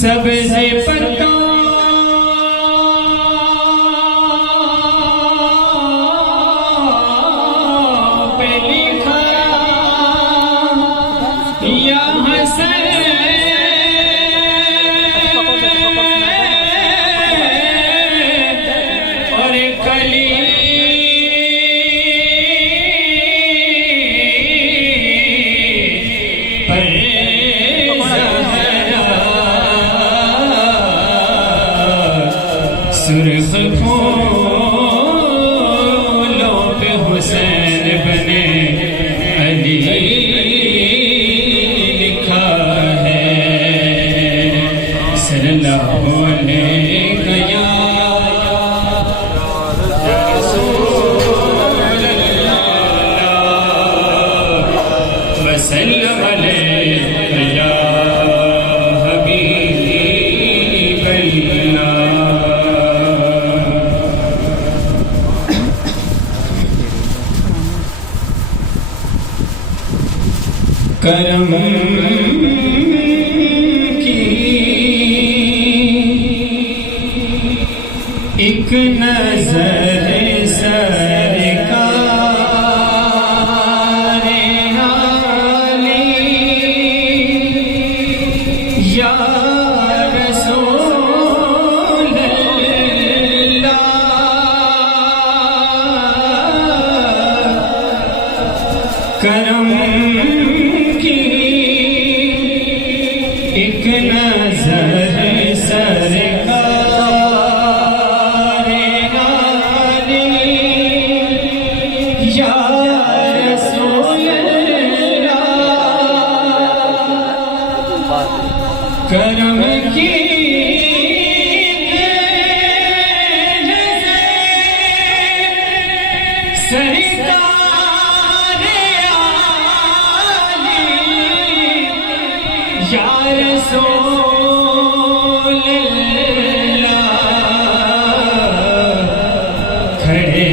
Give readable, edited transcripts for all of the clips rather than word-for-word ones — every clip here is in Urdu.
سبز پتوں پہ لکھا یا حسین اور کلی سرخ پھولوں پہ حسین بنے علی لکھا ہے صلی اللہ علیہ وسلم یا حبیب اللہ. کرم کی ایک نظر سرکار عالی یا رسول اللہ کرم ایک نظر سرکار عالی یا رسول اللہ کرم کی سرکار عالی یا رسول اللہ کھڑے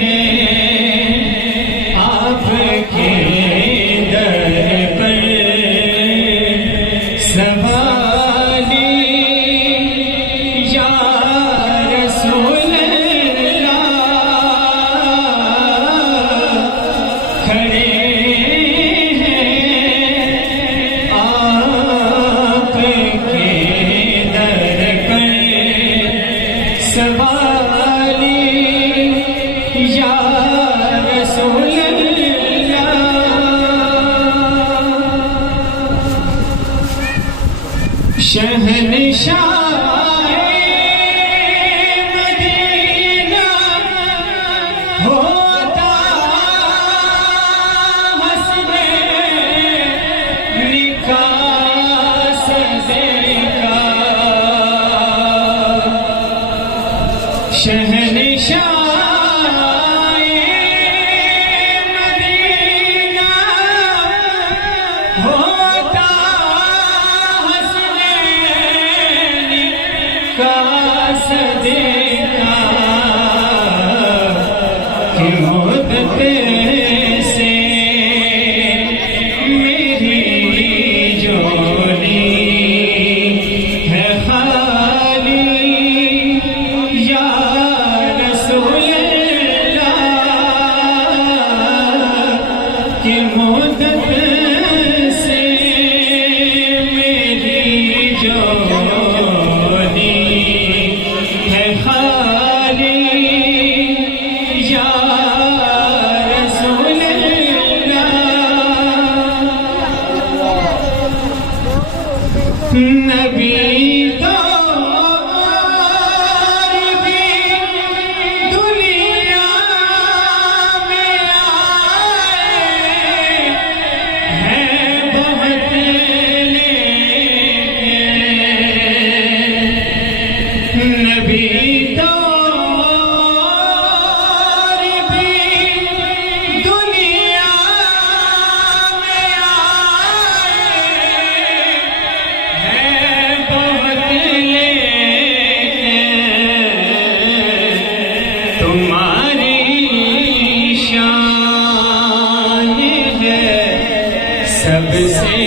ہیں آپ کے در پر سوالی یا رسول اللہ کھڑے سوالی یا رسول اللہ شہنشاہ مدینہ ہوتا حسن نکاح صدقہ شہنشاہ مدینہ ہوتا حسنین کا صدقہ کہ مدت سے میری جوڑی ہے خالی یا رسول اللہ کہ مدت سے میری جوڑی ہے خالی یا رسول اللہ نبی سب سے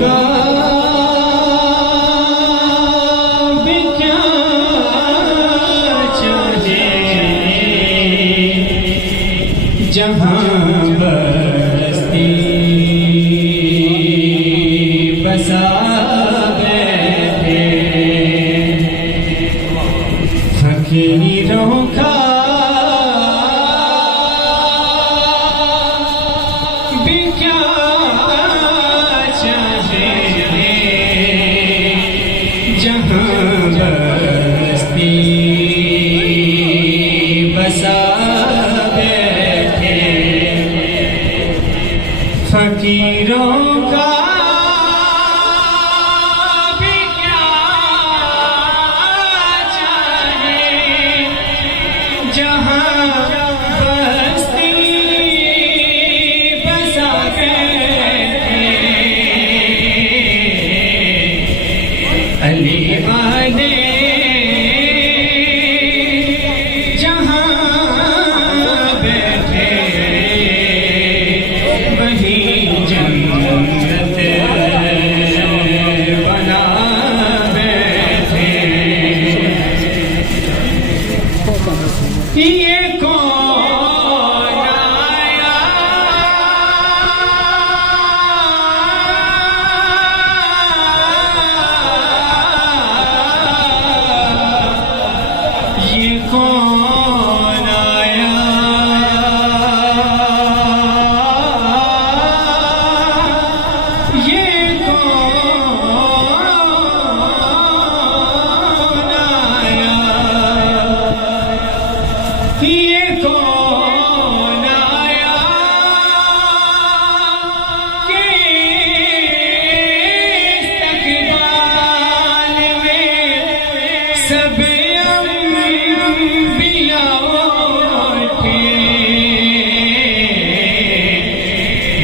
کا بھی کیا چاہے جہاں بستی بسا بیٹھے فقیروں کا بھی کیا چاہے جہاں بستی بسا فقیروں کا بھی کیا چاہے جہاں بستی بسا بیٹھے علی والے جہاں بیٹھے وہی جنت بنا بیٹھے یہ کون آیا یہ کون آیا یہ کون آیا یہ کون آیا کہ استقبال میں سب انبیاء اٹھے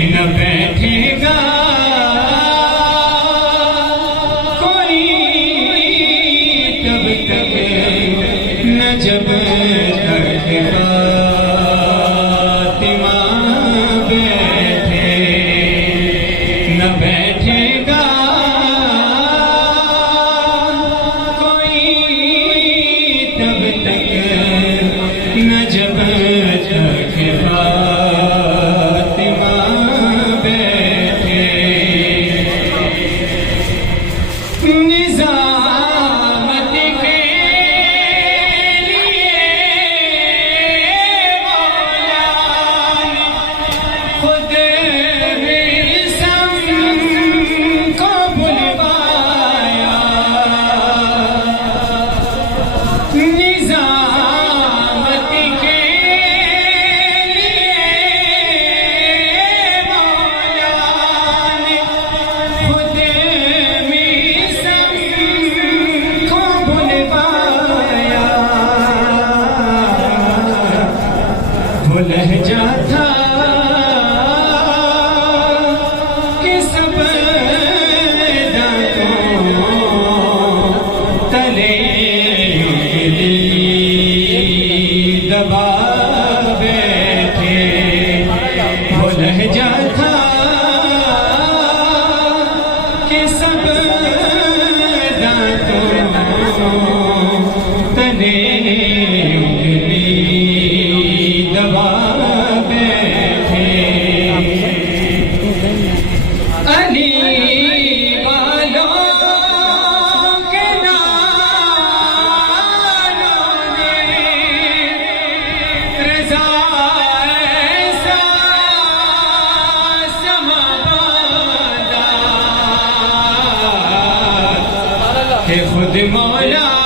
نہ بیٹھے گا کوئی تب تک نہ جب تک فاطمہ بیٹھے نہ بیٹھے گا کوئی تب تک نہ جب تک فاطمہ بیٹھے نظامت کے لیے مولا نے خود مرسم کو بلوایا نظامت کے لیے مولا نے خود مرسم کو بلوایا وہ لہجہ تھا کہ سب دانتوں تلے انگلی دبا بیٹھے وہ لہجہ تھا کہ سب دانتوں تلے انگلی دبا بیٹھے علی والوں کے نالوں نے رضا ایسا سما باندھا کہ خود مولا